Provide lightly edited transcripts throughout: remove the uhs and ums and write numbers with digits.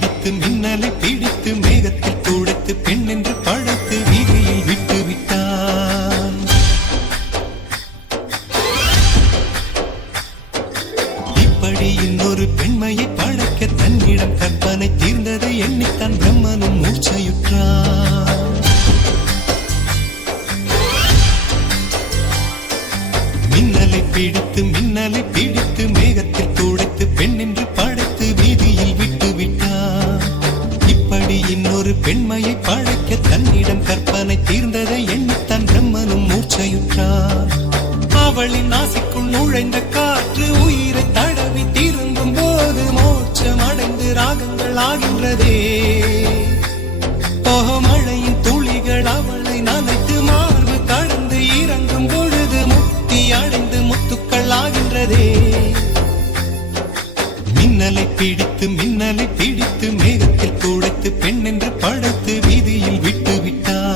பிடித்து மின்னலை பிடித்து மேகத்தில் துடைத்து பெண் என்று படைத்து வீதியில் விட்டு விட்டான். இப்படி இன்னொரு பெண்மையை படைக்க தன்னிடம் கற்பனை தீர்ந்ததை எண்ணித்தான் பிரம்மனும் மூர்ச்சையுற்றான். மின்னலை பிடித்து மேகத்தில் துடைத்து பெண் என்று படைத்து வீதியில் விட்டு விட்டான். இப்படி இன்னொரு பெண்மையை படைக்க தன்னிடம் கற்பனை தீர்ந்ததை எண்ணித்தான் பிரம்மனும் மூர்ச்சையுற்றான். அவளின் ஆசைக்குள் நுழைந்த காற்று உயிரை தடவி திரும்பும் போது மோட்சம் அடைந்து ராகங்கள் ஆகின்றதே. மழையின் துளிகள் அவளை நனைத்து மார்பு கடந்து இறங்கும் பொழுது முக்தி அடைந்து முத்துக்கள் ஆகின்றதே. மின்னலை பிடித்து மேகத்தில் துடைத்து பெண் என்று படைத்து வீதியில் விட்டு விட்டான்.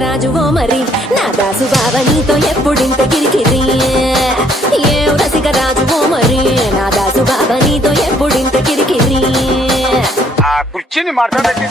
రాజువో మరి నా దాసు బాబా నీతో ఎప్పుడింత కిరికిరి. ఏ రసిక రాజువో మరి నా దాసు బాబా నీతో ఎప్పుడింత కిరికిరి. ఆ కుర్చీని మార్చబెట్టి